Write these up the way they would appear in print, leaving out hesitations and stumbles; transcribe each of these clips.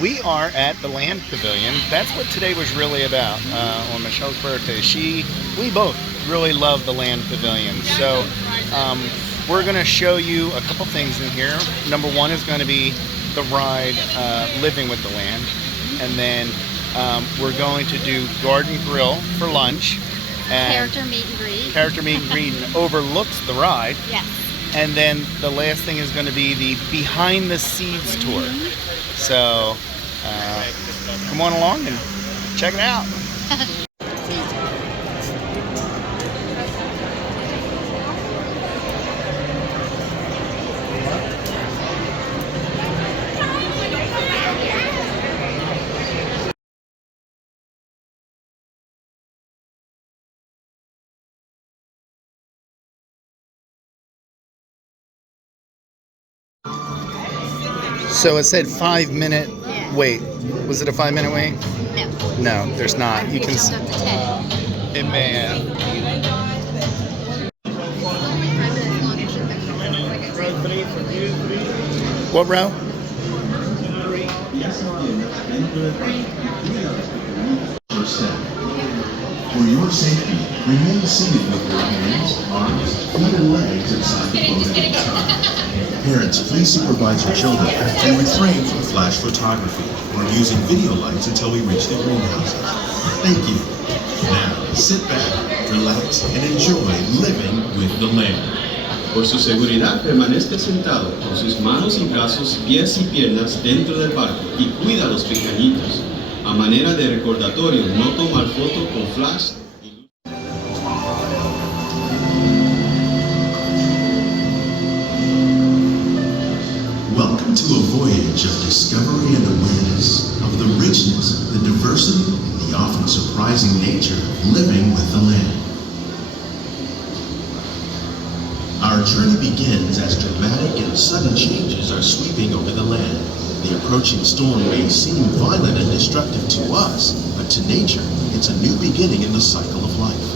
We are at the Land Pavilion. That's what today was really about on Michelle's birthday. We both really love the Land Pavilion. So we're going to show you a couple things in here. Number one is going to be the ride Living with the Land. And then we're going to do Garden Grill for lunch. And character meet and greet. Character meet and greet and overlooks the ride. Yes. And then the last thing is going to be the behind the scenes tour. So come on along and check it out. So it said 5-minute wait. Was it a 5-minute wait? No. No, there's not. You can see. Hey, man. What row? For your safety, remain seated with your hands, arms, feet, and legs inside the boat at a time. Parents, please supervise your children and refrain from flash photography or using video lights until we reach the greenhouses. Thank you. Now, sit back, relax, and enjoy living with the land. Por su seguridad, permanezca sentado con sus manos y brazos, pies y piernas dentro del barco y cuida a los pequeñitos. A manera de recordatorio, no tomar foto con flash. Welcome to a voyage of discovery and awareness of the richness, the diversity, and the often surprising nature of living with the land. Our journey begins as dramatic and sudden changes are sweeping over the land. The approaching storm may seem violent and destructive to us, but to nature, it's a new beginning in the cycle of life.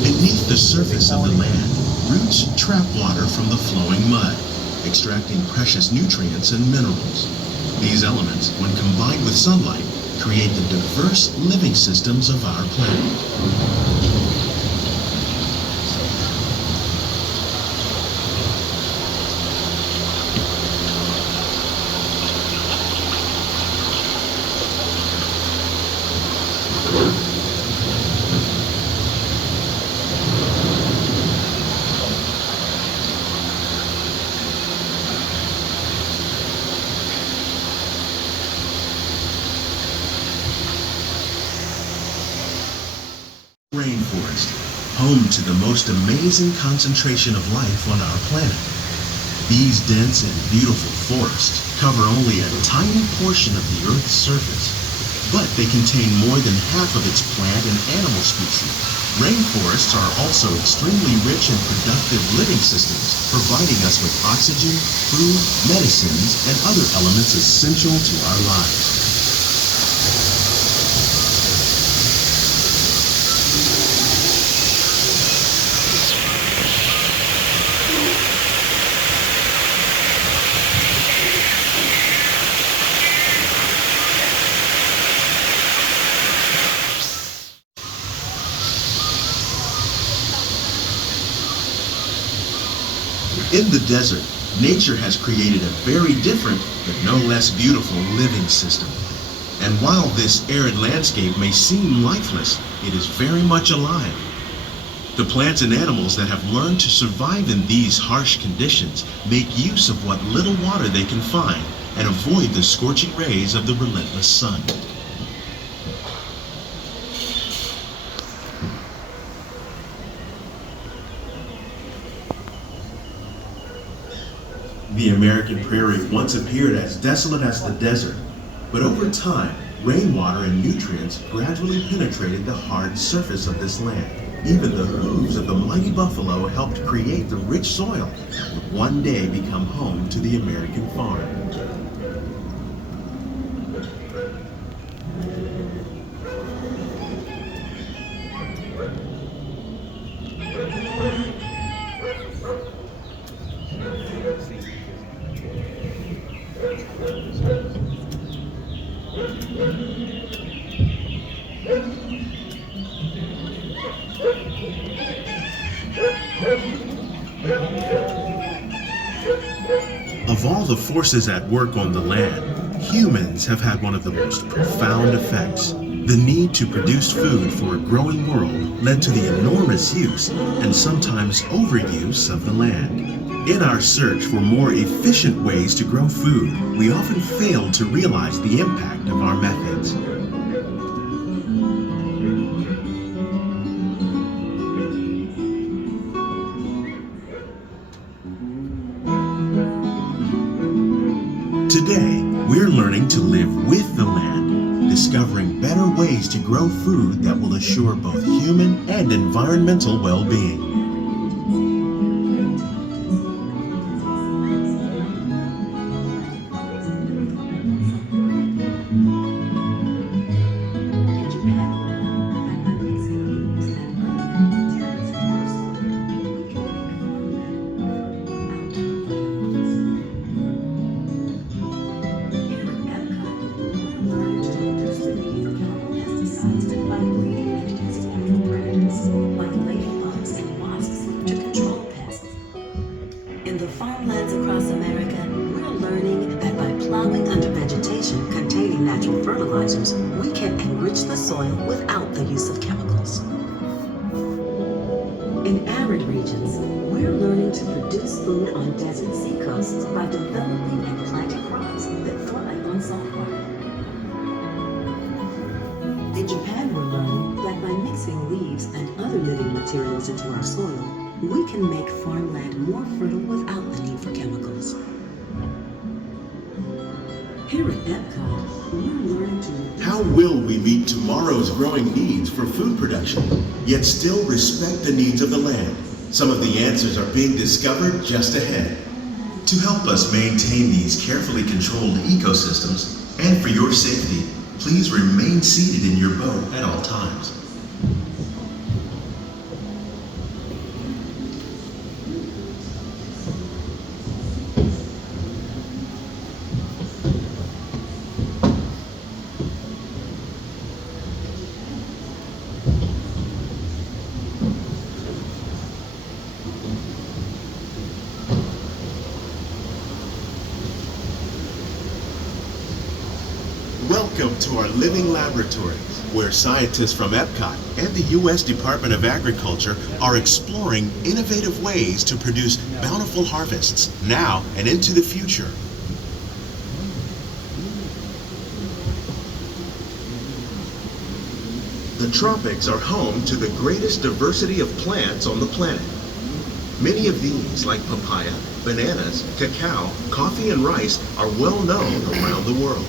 Beneath the surface of the land, roots trap water from the flowing mud, extracting precious nutrients and minerals. These elements, when combined with sunlight, create the diverse living systems of our planet. Rainforest, home to the most amazing concentration of life on our planet. These dense and beautiful forests cover only a tiny portion of the Earth's surface, but they contain more than half of its plant and animal species. Rainforests are also extremely rich and productive living systems, providing us with oxygen, food, medicines, and other elements essential to our lives. In the desert, nature has created a very different, but no less beautiful living system. And while this arid landscape may seem lifeless, it is very much alive. The plants and animals that have learned to survive in these harsh conditions make use of what little water they can find and avoid the scorching rays of the relentless sun. The American prairie once appeared as desolate as the desert, but over time, rainwater and nutrients gradually penetrated the hard surface of this land. Even the hooves of the mighty buffalo helped create the rich soil that would one day become home to the American farm. Of all the forces at work on the land, humans have had one of the most profound effects. The need to produce food for a growing world led to the enormous use and sometimes overuse of the land. In our search for more efficient ways to grow food, we often fail to realize the impact of our methods. Today, we're learning to live with the land, discovering better ways to grow food that will assure both human and environmental well-being. Farmlands across America, we're learning that by plowing under vegetation containing natural fertilizers, we can enrich the soil without the use of chemicals. In arid regions, we're learning to produce food on desert seacoasts by developing and planting crops that thrive on salt water. In Japan, we're learning that by mixing leaves and other living materials into our soil, we can make farmland more fertile without the need for chemicals. Here at EPCOT, we're learning to... How will we meet tomorrow's growing needs for food production, yet still respect the needs of the land? Some of the answers are being discovered just ahead. To help us maintain these carefully controlled ecosystems, and for your safety, please remain seated in your boat at all times. Welcome to our living laboratories, where scientists from EPCOT and the U.S. Department of Agriculture are exploring innovative ways to produce bountiful harvests now and into the future. The tropics are home to the greatest diversity of plants on the planet. Many of these, like papaya, bananas, cacao, coffee, and rice, are well known around the world.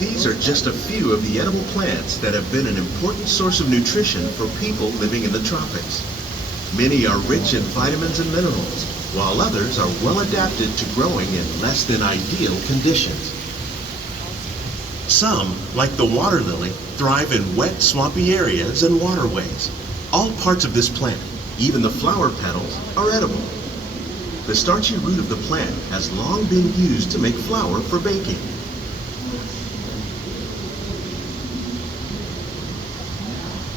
These are just a few of the edible plants that have been an important source of nutrition for people living in the tropics. Many are rich in vitamins and minerals, while others are well adapted to growing in less than ideal conditions. Some, like the water lily, thrive in wet, swampy areas and waterways. All parts of this plant, even the flower petals, are edible. The starchy root of the plant has long been used to make flour for baking.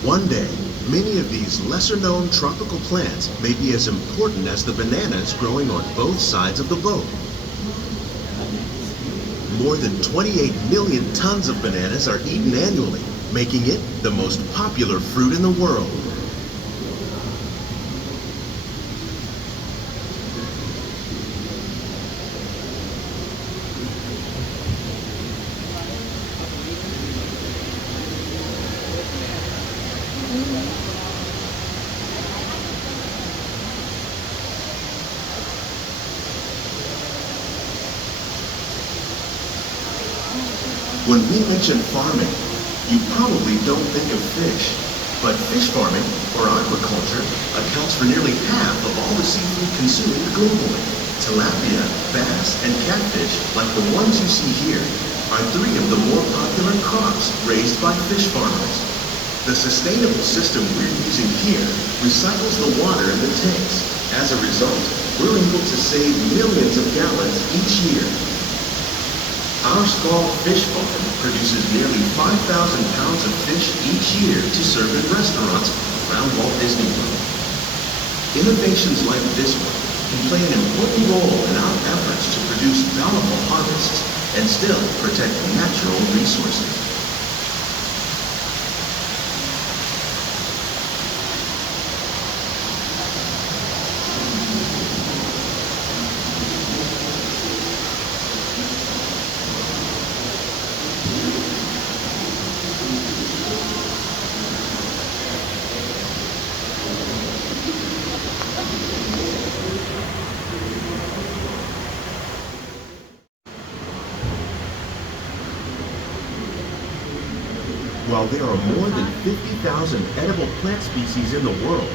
One day, many of these lesser-known tropical plants may be as important as the bananas growing on both sides of the boat. More than 28 million tons of bananas are eaten annually, making it the most popular fruit in the world. When we mention farming, you probably don't think of fish. But fish farming, or aquaculture, accounts for nearly half of all the seafood consumed globally. Tilapia, bass, and catfish, like the ones you see here, are three of the more popular crops raised by fish farmers. The sustainable system we're using here recycles the water in the tanks. As a result, we're able to save millions of gallons each year. Our small fish farm produces nearly 5,000 pounds of fish each year to serve in restaurants around Walt Disney World. Innovations like this one can play an important role in our efforts to produce bountiful harvests and still protect natural resources. While there are more than 50,000 edible plant species in the world,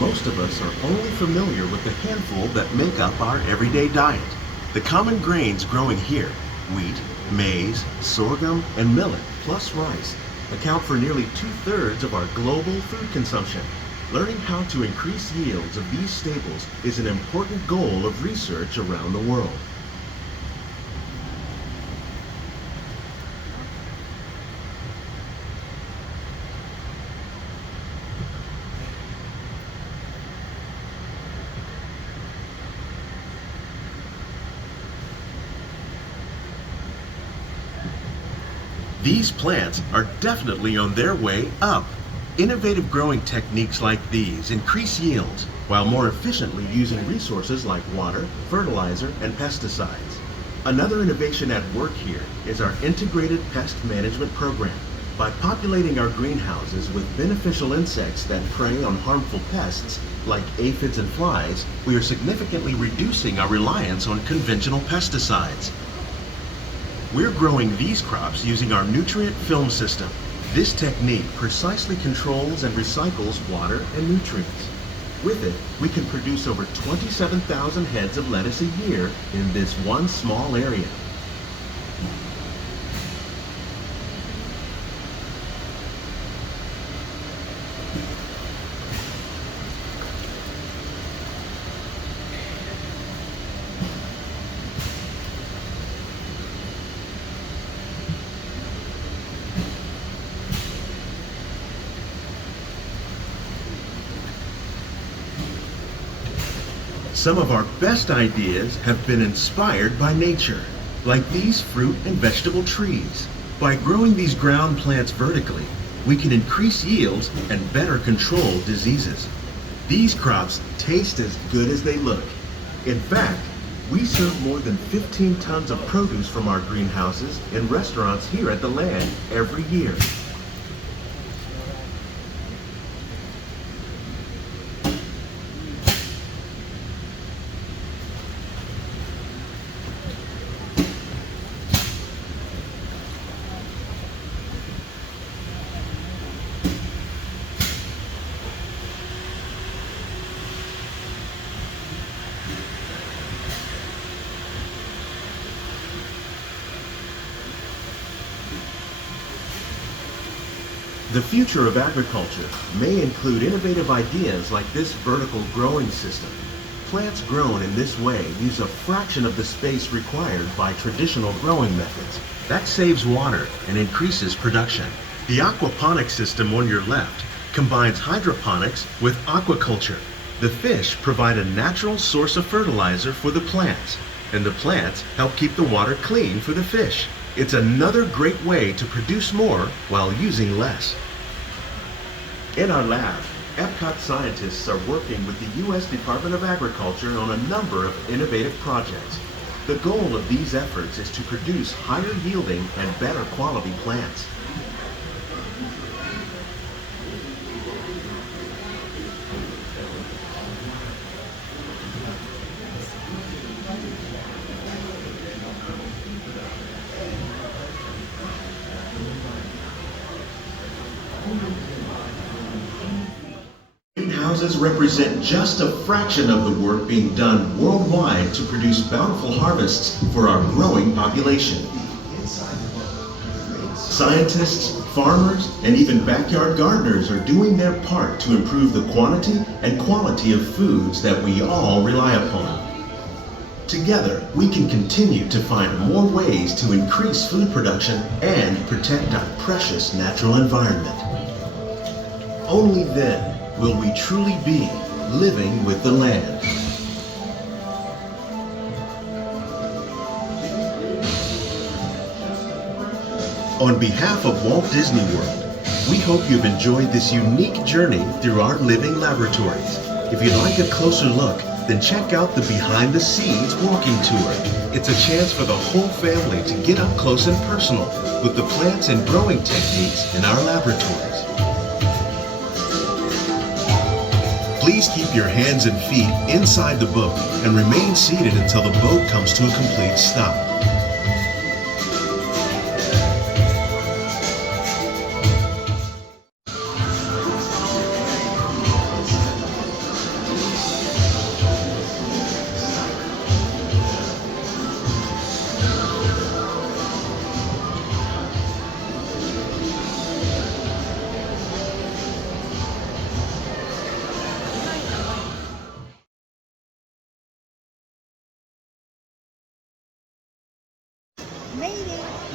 most of us are only familiar with the handful that make up our everyday diet. The common grains growing here, wheat, maize, sorghum, and millet, plus rice, account for nearly 2/3 of our global food consumption. Learning how to increase yields of these staples is an important goal of research around the world. These plants are definitely on their way up. Innovative growing techniques like these increase yields while more efficiently using resources like water, fertilizer, and pesticides. Another innovation at work here is our integrated pest management program. By populating our greenhouses with beneficial insects that prey on harmful pests like aphids and flies, we are significantly reducing our reliance on conventional pesticides. We're growing these crops using our nutrient film system. This technique precisely controls and recycles water and nutrients. With it, we can produce over 27,000 heads of lettuce a year in this one small area. Some of our best ideas have been inspired by nature, like these fruit and vegetable trees. By growing these ground plants vertically, we can increase yields and better control diseases. These crops taste as good as they look. In fact, we serve more than 15 tons of produce from our greenhouses in restaurants here at the land every year. The future of agriculture may include innovative ideas like this vertical growing system. Plants grown in this way use a fraction of the space required by traditional growing methods. That saves water and increases production. The aquaponics system on your left combines hydroponics with aquaculture. The fish provide a natural source of fertilizer for the plants, and the plants help keep the water clean for the fish. It's another great way to produce more while using less. In our lab, EPCOT scientists are working with the U.S. Department of Agriculture on a number of innovative projects. The goal of these efforts is to produce higher yielding and better quality plants. Greenhouses represent just a fraction of the work being done worldwide to produce bountiful harvests for our growing population. Scientists, farmers, and even backyard gardeners are doing their part to improve the quantity and quality of foods that we all rely upon. Together, we can continue to find more ways to increase food production and protect our precious natural environment. Only then will we truly be living with the land. On behalf of Walt Disney World, we hope you've enjoyed this unique journey through our living laboratories. If you'd like a closer look, then check out the Behind the Scenes walking tour. It's a chance for the whole family to get up close and personal with the plants and growing techniques in our laboratories. Please keep your hands and feet inside the boat and remain seated until the boat comes to a complete stop.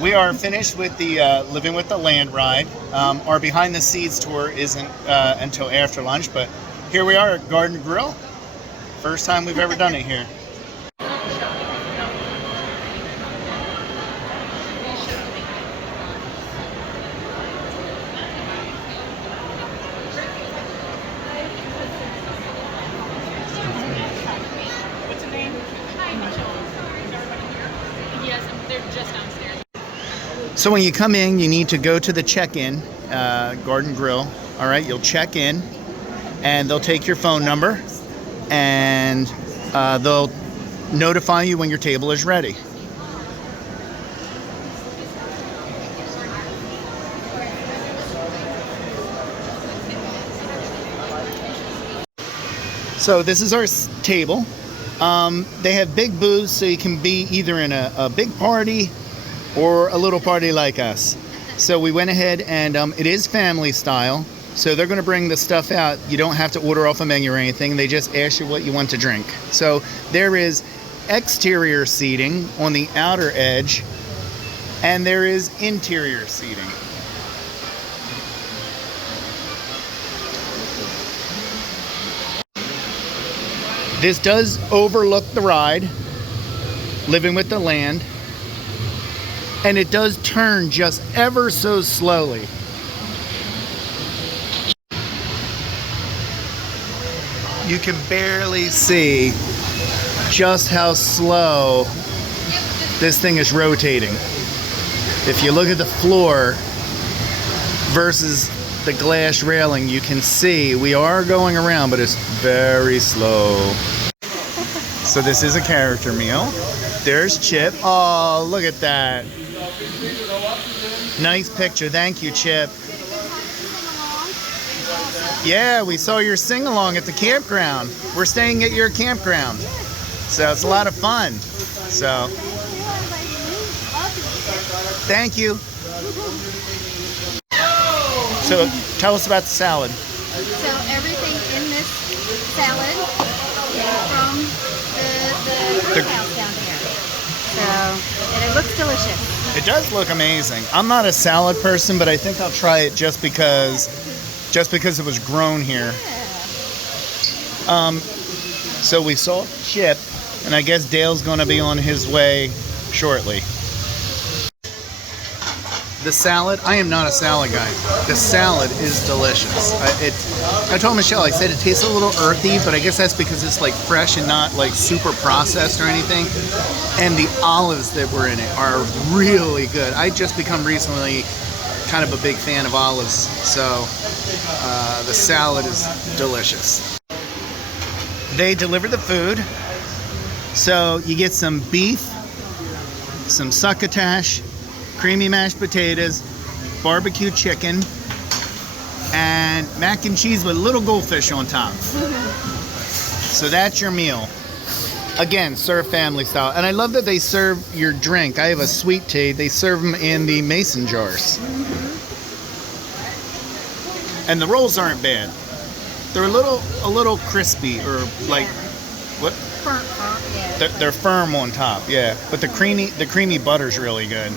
We are finished with the Living with the Land ride. Our Behind the Scenes tour isn't until after lunch, but here we are at Garden Grill. First time we've ever done it here. What's your name? Hi, Michelle. Yes, they're just downstairs. So when you come in, you need to go to the check-in, Garden Grill. All right, you'll check in, and they'll take your phone number, and they'll notify you when your table is ready. So this is our table. They have big booths, so you can be either in a big party or a little party like us. So we went ahead and it is family style. So they're gonna bring the stuff out. You don't have to order off a menu or anything. They just ask you what you want to drink. So there is exterior seating on the outer edge, and there is interior seating. This does overlook the ride, Living with the Land. And it does turn just ever so slowly. You can barely see just how slow this thing is rotating. If you look at the floor versus the glass railing, you can see we are going around, but it's very slow. So this is a character meal. There's Chip. Oh, look at that. Nice picture. Thank you, Chip. Yeah, we saw your sing-along at the campground. We're staying at your campground. So it's a lot of fun. So, thank you. So tell us about the salad. So everything in this salad is from the greenhouse down here. So, and it looks delicious. It does look amazing. I'm not a salad person, but I think I'll try it just because it was grown here. So we saw Chip, and I guess Dale's gonna be on his way shortly. The salad, I am not a salad guy. The salad is delicious. I told Michelle, I said it tastes a little earthy, but I guess that's because it's like fresh and not like super processed or anything. And the olives that were in it are really good. I just become recently kind of a big fan of olives, so the salad is delicious. They deliver the food, so you get some beef, some succotash, creamy mashed potatoes, barbecue chicken, and mac and cheese with a little goldfish on top. So that's your meal. Again, serve family style. And I love that they serve your drink. I have a sweet tea. They serve them in the mason jars. And the rolls aren't bad. They're a little crispy, or like, what? Yeah. They're firm on top, yeah. But the creamy butter's really good.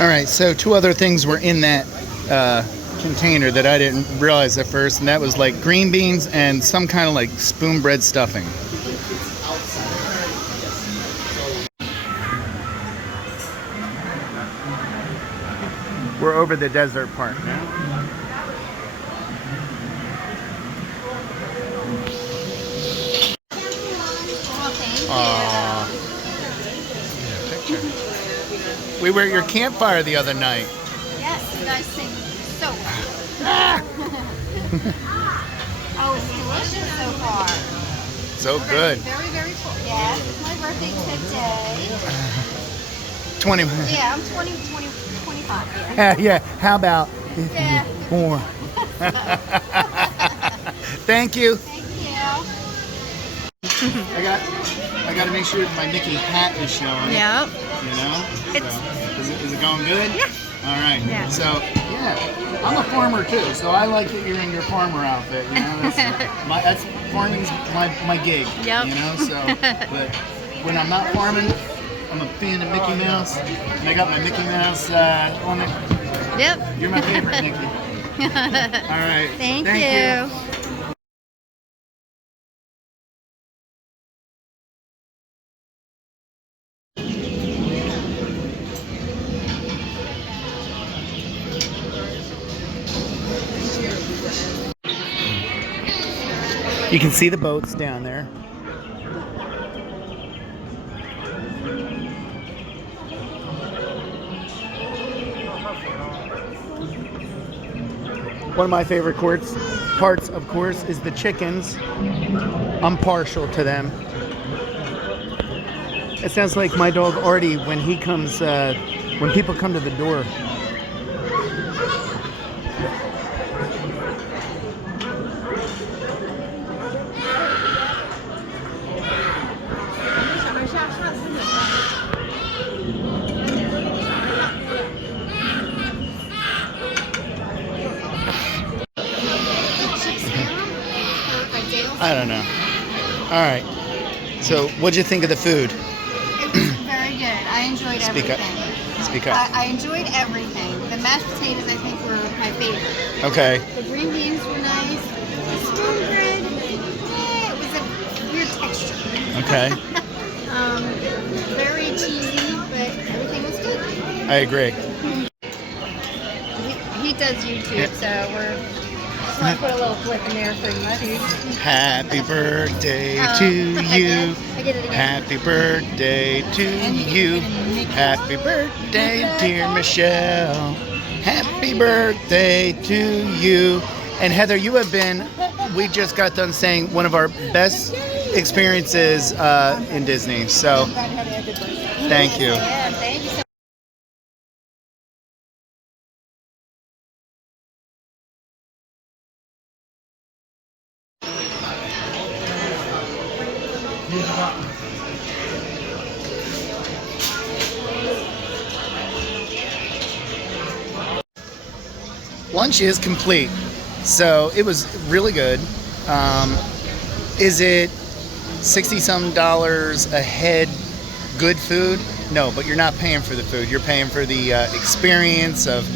All right, so two other things were in that container that I didn't realize at first, and that was like green beans and some kind of like spoon bread stuffing. We're over the desert part now. Well, thank you. We were at your campfire the other night. Yes, you guys sing so well. Oh, it's delicious so far. So good. Very, very full. Yes, it's my birthday today. 20. Yeah, I'm 25. Yeah. Yeah, how about Yeah. more? Thank you. Thank you. I got to make sure my Mickey hat is showing. Yep. You know? It's- So, is it going good? Yeah. All right. Yeah. So, yeah, I'm a farmer too, so I like that you're in your farmer outfit. You know, that's farming's my gig. Yep. You know, so but when I'm not farming, I'm a fan of Mickey Mouse, and I got my Mickey Mouse on it. Yep. You're my favorite, Mickey. All right. Thank you. You can see the boats down there. One of my favorite parts, of course, is the chickens. I'm partial to them. It sounds like my dog Artie when he comes, when people come to the door. I don't know. All right. So, what'd you think of the food? It was very good. I enjoyed Speak up. everything. Speak up. I enjoyed everything. The mashed potatoes, I think, were my favorite. Okay. The green beans were nice. The spoon bread, it was a weird texture. Okay. Very cheesy, but everything was good. I agree. He does YouTube, so we're just want to put a little clip in there for YouTube. Happy birthday to I you. did it again. Happy birthday to you. Happy birthday, dear Michelle. Happy birthday to you. And Heather, you have been, we just got done saying, one of our best experiences in Disney. So, thank you. Yeah, thank you so much. Lunch is complete, so it was really good. Is it $60-some a head good food? No, but you're not paying for the food. You're paying for the experience of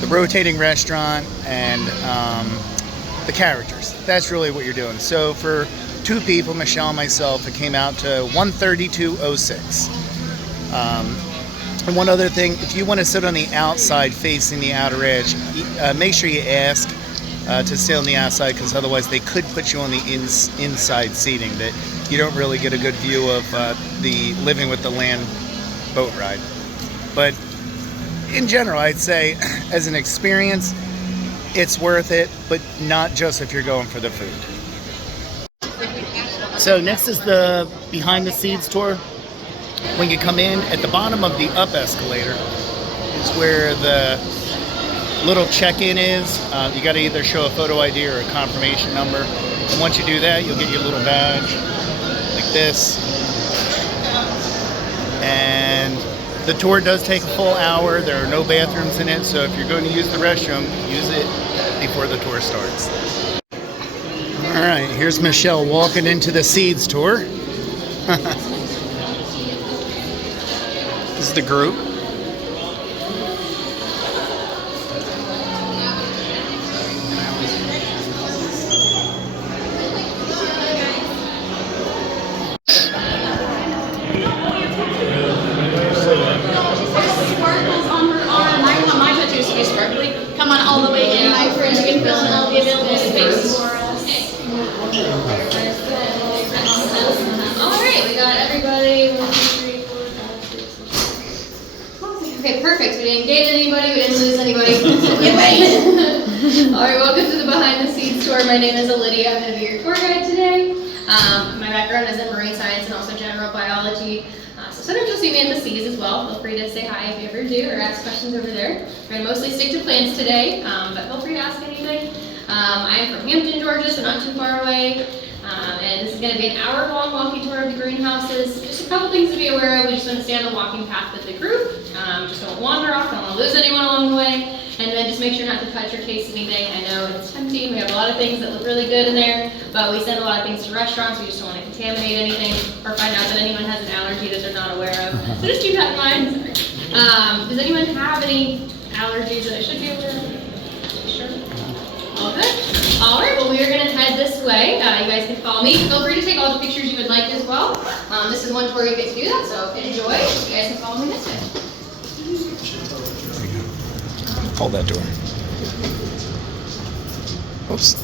the rotating restaurant and the characters. That's really what you're doing. So for two people, Michelle and myself, it came out to $132.06. And one other thing, if you want to sit on the outside facing the outer edge, make sure you ask to sit on the outside, because otherwise they could put you on the inside seating, that you don't really get a good view of the Living with the Land boat ride. But in general, I'd say as an experience, it's worth it, but not just if you're going for the food. So next is the behind the scenes tour. When you come in, at the bottom of the up escalator, is where the little check-in is. You got to either show a photo ID or a confirmation number. And once you do that, you'll get your little badge like this. And the tour does take a full hour. There are no bathrooms in it, so if you're going to use the restroom, use it before the tour starts. All right, here's Michelle walking into the Seeds tour. This is the group. Sparkles on her arm. My tattoo's to be sparkly. Come on all the way in, my friends. You can fill in all the available space for us. Alright, we got everybody. 1, 2, 3, 4, 5, 6, 7. Okay, perfect. We didn't gain anybody, we didn't lose anybody. Alright, welcome to the Behind the Scenes tour. My name is Lydia. I'm going to be your tour guide today. My background is in marine science and also general biology. So sometimes you'll see me in the seas as well. Feel free to say hi if you ever do or ask questions over there. We're going to mostly stick to plants today, but feel free to ask anything. I am from Hampton, Georgia, so not too far away. And this is going to be an hour-long walking tour of the greenhouses. Just a couple things to be aware of. We just want to stay on the walking path with the group. Just don't wander off, don't want to lose anyone along the way. And then just make sure not to touch or taste anything. I know it's tempting. We have a lot of things that look really good in there, but we send a lot of things to restaurants. We just don't want to contaminate anything or find out that anyone has an allergy that they're not aware of. So just keep that in mind. Does anyone have any allergies that I should be aware of? Sure. All good. All right, well, we are going to head this way. You guys can follow me. Feel free to take all the pictures you would like as well. This is one tour you get to do that, so enjoy. You guys can follow me this way. Hold that door. Oops.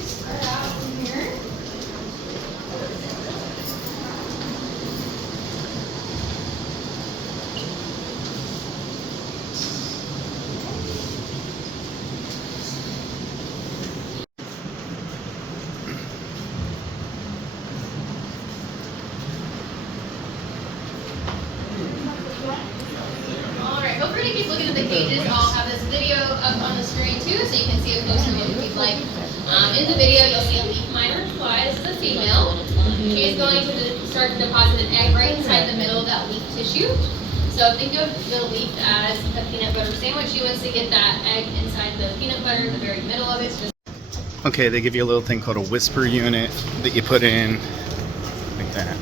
Start out from here. Feel free to keep looking at the pages. I'll have this video up on the screen too, so you can see a closer look if you'd like. In the video, you'll see a leaf miner fly. This is a female. She is going to start to deposit an egg right inside the middle of that leaf tissue. So think of the leaf as a peanut butter sandwich. She wants to get that egg inside the peanut butter in the very middle of it. Okay, they give you a little thing called a whisper unit that you put in like that.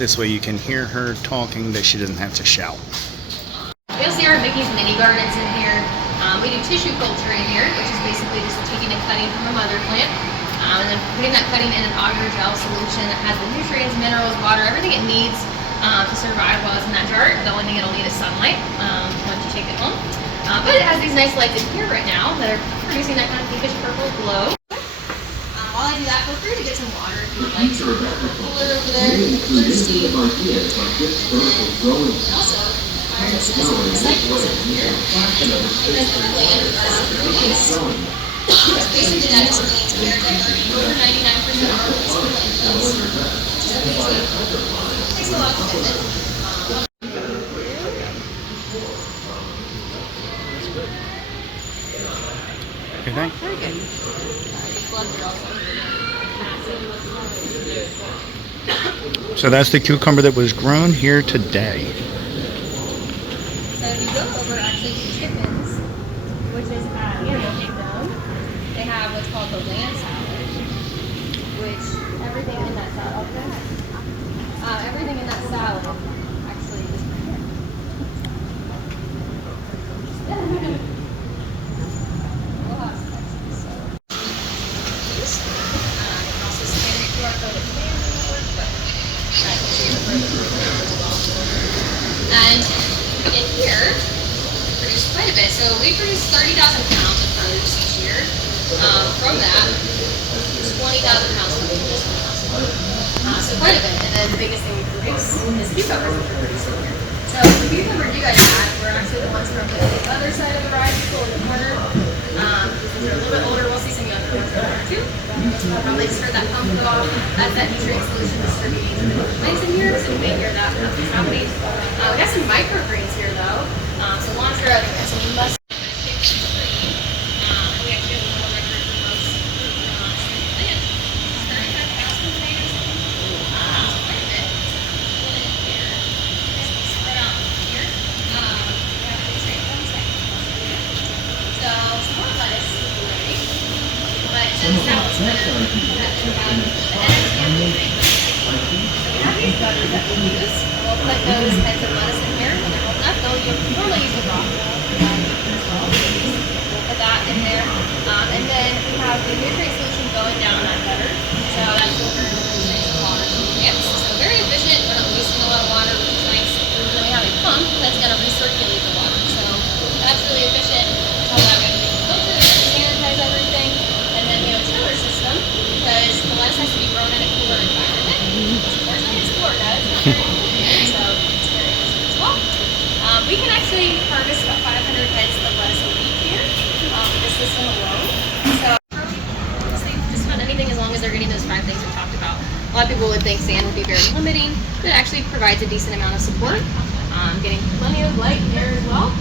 This way you can hear her talking that she doesn't have to shout. You'll see our Mickey's mini gardens in here. We do tissue culture in here, which is basically just taking a cutting from a mother plant and then putting that cutting in an agar gel solution that has the nutrients, minerals, water, everything it needs to survive while it's in that jar. The only thing it'll need is sunlight once you take it home. But it has these nice lights in here right now that are producing that kind of pinkish purple glow. While I do that, feel free to get some water if you'd like. Pull it over there if you're thirsty. Also, there's some recyclables in here. And then for land it's basically genetically engineered. Over 99% are released from landfills. Which is amazing. Takes a lot of commitment. You think? Very good. These gloves are also massive. So that's the cucumber that was grown here today. So if you go over actually to Chippen's, which is at Animal Kingdom, they have what's called the land salad, which everything in that salad, everything in that salad actually is prepared. We'll have spices, so. You can also scan your QR code at the network, but that gives you the further as well. And in here, we produce quite a bit. So we produce 30,000 pounds of produce each year. From that, 20,000 pounds of produce. So quite a bit. And then the biggest thing we produce is cucumbers, which we're producing here. So the cucumbers you guys had were actually the ones from the other side of the ride, people in the corner. These are a little bit older. We'll see some younger ones in there too. They just heard that pump go off as that nutrient solution distributing to the plants in here, so you may hear that happening. We got some microgreens here though. So launch are out here, so we must. We'll put those heads of lettuce in here when they're old enough. They'll normally use the raw. We'll put that in there. And then we have the nutrient solution going down that gutter. So that's what we're doing the water to the plants. So very efficient. We're not wasting a lot of water, which is nice. And then we have a pump that's going to recirculate the water. So that's really efficient. How that way we can filter it, sanitize everything. And then we have a chiller system because the lettuce has to be grown in a cooler environment. Unfortunately, it's Florida. It's not very cool here, so it's very efficient as well. We can actually harvest about 500 heads of lettuce a week here with this system alone. So just about anything as long as they're getting those 5 things we talked about. A lot of people would think sand would be very limiting, but it actually provides a decent amount of support. Getting plenty of light and air as well.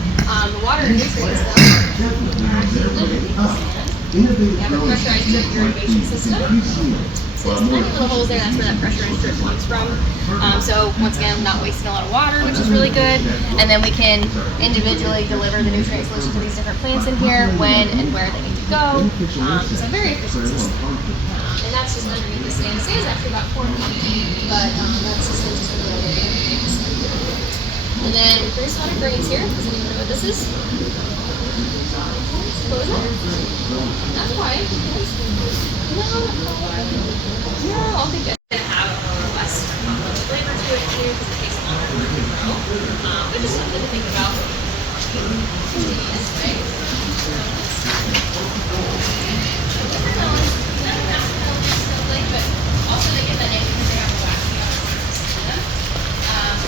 The water and nutrients though are actually limited to sand. We have a pressurized drip irrigation system. So there's tiny little holes there, that's where that pressurized drip comes from. So once again, not wasting a lot of water, which is really good. And then we can individually deliver the nutrient solution to these different plants in here, when and where they need to go. So very efficient system. And that's just underneath the stand. The stand is actually about 4 feet deep, but that system is really good. And then there's a lot of grains here. Does anyone know what this is? What was that? That's quiet. No, I'll be good. It's going to have a less flavor to it too because it takes longer to grow. But just something to think about. Yes, right? But also they get that in because they have waxy on the system.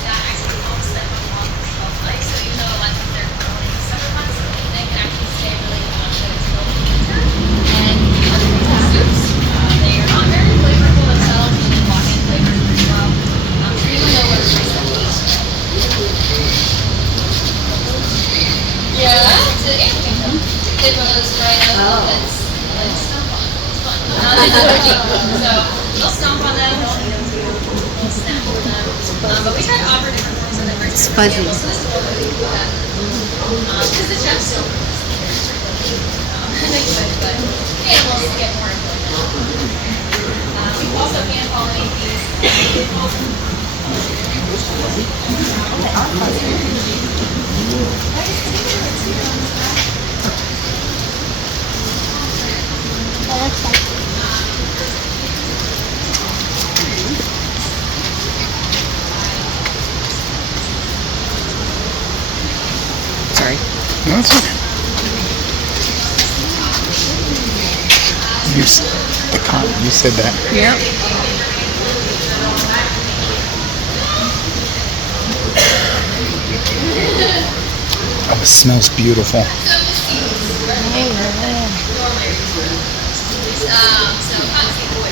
That actually helps them a longer shelf life. So even though a lot of they're growing in the summer months, they can actually stay really long until the winter. And other things like soups, they are not very flavorful themselves, but they lock in flavors pretty well. So even though we're yeah, it's an animal. It's one of those rhinos that's stomp on. It's fun. So they'll stomp on them, they'll snap on them. But we try to offer different forms of them. It's fuzzy. So this is what we do that. Because the chefs still they could, but animals get more important. We also can pollinate these. Sorry. No, it's okay. You said that. Yep. Oh, it smells beautiful. So cottonseed oil.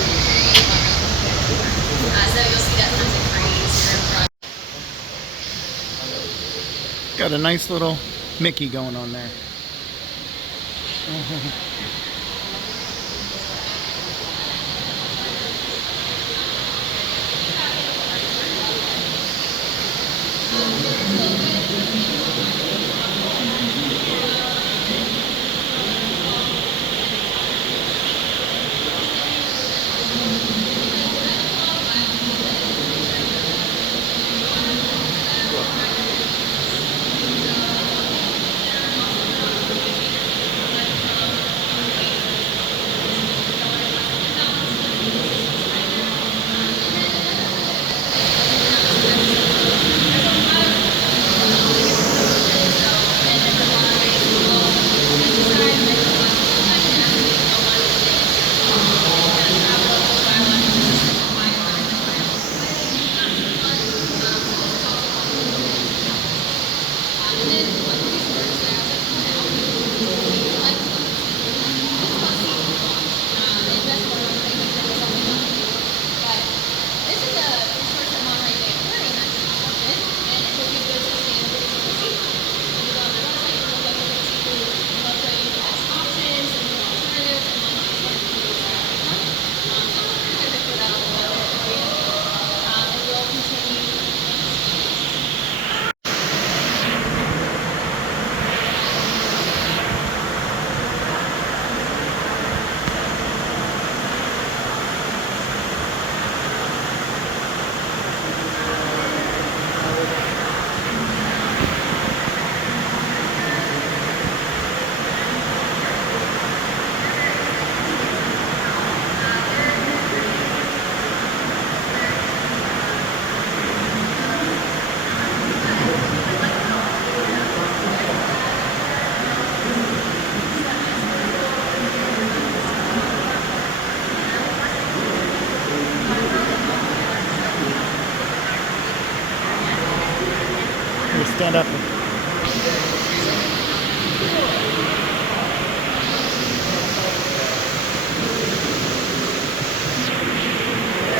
So you'll see that tons of greens here in front. Got a nice little Mickey going on there.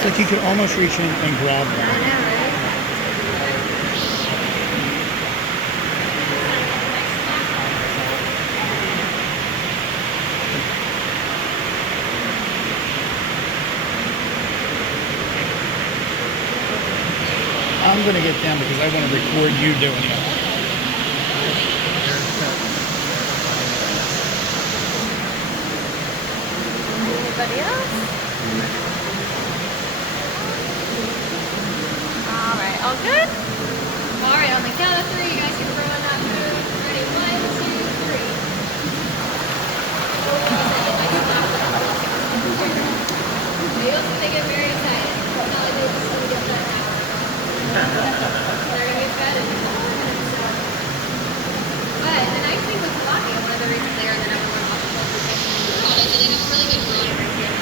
like you could almost reach in and grab I them. know, right? I'm gonna get them because I want to record you doing it. Anybody else? All right, all good? All right, on the count of three, you guys can throw in that food. Ready? 1, 2, 3. They get very excited. That's how I do this when we get that hour. They're gonna get fed and but the nice thing with tilapia, one of the reasons they are the number one option for fish in the world is that they have really good growing rate.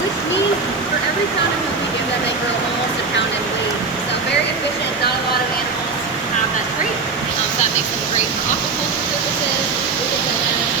This means for every pound of milk you give them, they grow almost a pound in weight. So very efficient. Not a lot of animals have that trait. So that makes them great for aquaculture purposes. We get them in as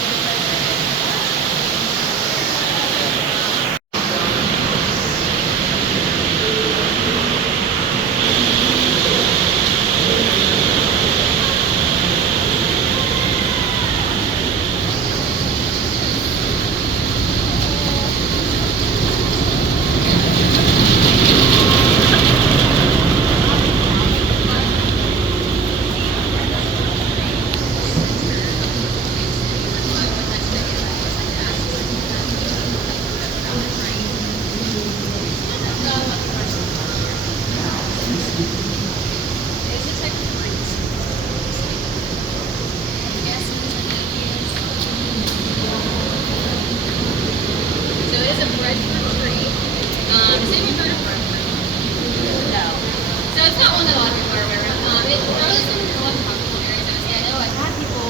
it's not one that a lot of people are aware of. It grows in a lot of tropical areas. I know I've had people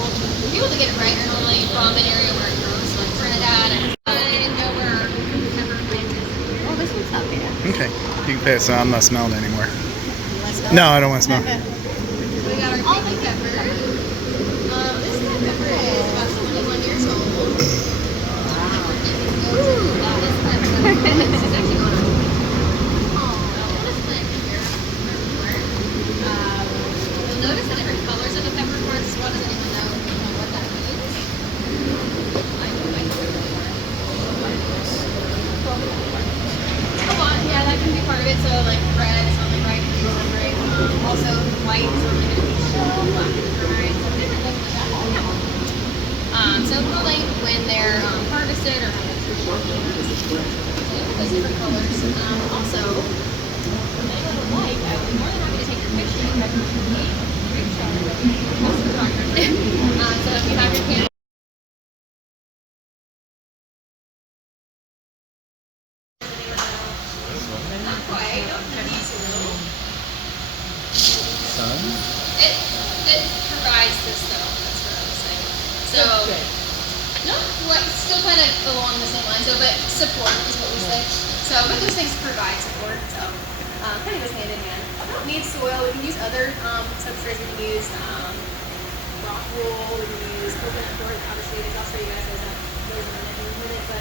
to get it right are normally from an area where it grows, like Trinidad, and I didn't know where pepper plant is. Oh, this one's not bad. Okay, you can pass. I'm not smelling anymore. You want to smell No, I don't want to smell. We got our pink pepper. This pepper is about 21 years old. This pepper is actually going on. Notice the different colors of the peppercorns. One doesn't even know what that means. Yeah, that can be part of it. So like red is only right, blue is right. Also white is only going to be show, black is right. So different things like that. So really when they're harvested or those different colors. Also, if anyone would like, I would be more than happy to take your picture. So if you have your camera. Not quite. It provides this though. That's what I was saying. So no, like still kind of along the same line. So but support is what we say. So but those things provide support. So kind of goes hand in hand. We don't need soil. We can use other substrates. We can use rock wool. We can use coconut dirt. Obviously, I'll show you guys those in a minute. But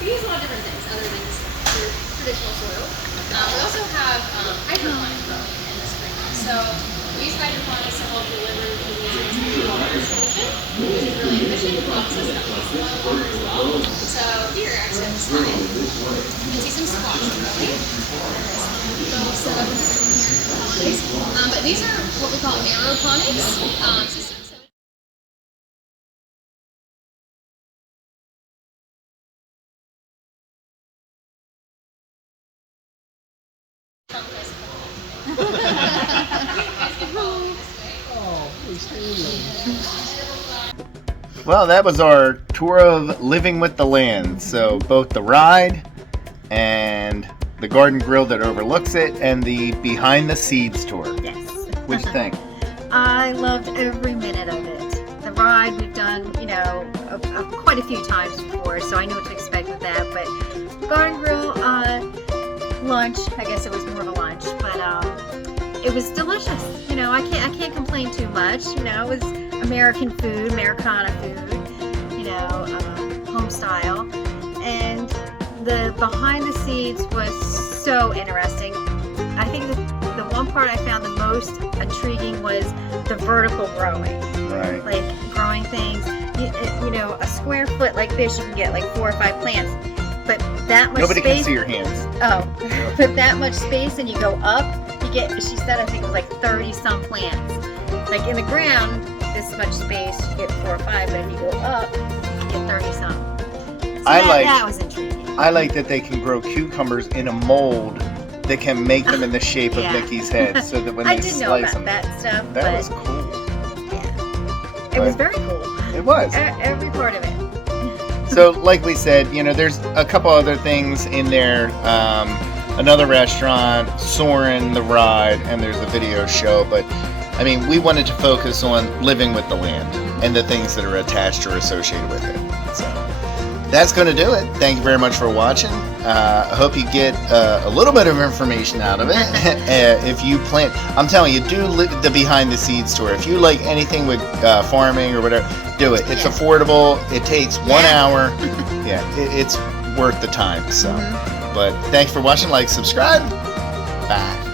we use a lot of different things other than just your traditional soil. We also have hydroponic growing in this greenhouse. So we use hydroponics to help deliver the nutrients to water solution, which is really efficient. It helps us up with soil water as well. So here, actually, on the side, you can see some squash growing. But these are what we call aeroponics systems. Well, that was our tour of Living with the Land. So both the ride and the garden grill that overlooks it and the behind the seeds tour. Yes. What'd you think? I loved every minute of it. The ride we've done, quite a few times before, so I knew what to expect with that. But garden grill, lunch, I guess it was more of a lunch, but it was delicious. I can't complain too much. It was American food, Americana food, home style. and the behind the scenes was so interesting. I think the one part I found the most intriguing was the vertical growing. Right. Like growing things, you know, a square foot like this, you can get like 4 or 5 plants. But that much Nobody space. can see your hands. Oh, but that much space, and you go up, you get. She said I think it was like 30 some plants. Like in the ground, this much space, you get 4 or 5. But if you go up, you get 30 some. So that was intriguing. I like that they can grow cucumbers in a mold that can make them in the shape of Yeah. Mickey's head, so that when I they did know slice about them, that stuff, that but was cool. yeah, it was very cool. It was. Every part of it. So, like we said, you know, there's a couple other things in there. Another restaurant, Soarin' the ride, and there's a video show. But, I mean, we wanted to focus on living with the land and the things that are attached or associated with it. So, that's going to do it. Thank you very much for watching. I hope you get a little bit of information out of it. If you plan, I'm telling you, do the behind the scenes tour. If you like anything with farming or whatever, do it. It's affordable. It takes 1 hour. Yeah, it's worth the time. So, but thanks for watching. Like, subscribe. Bye.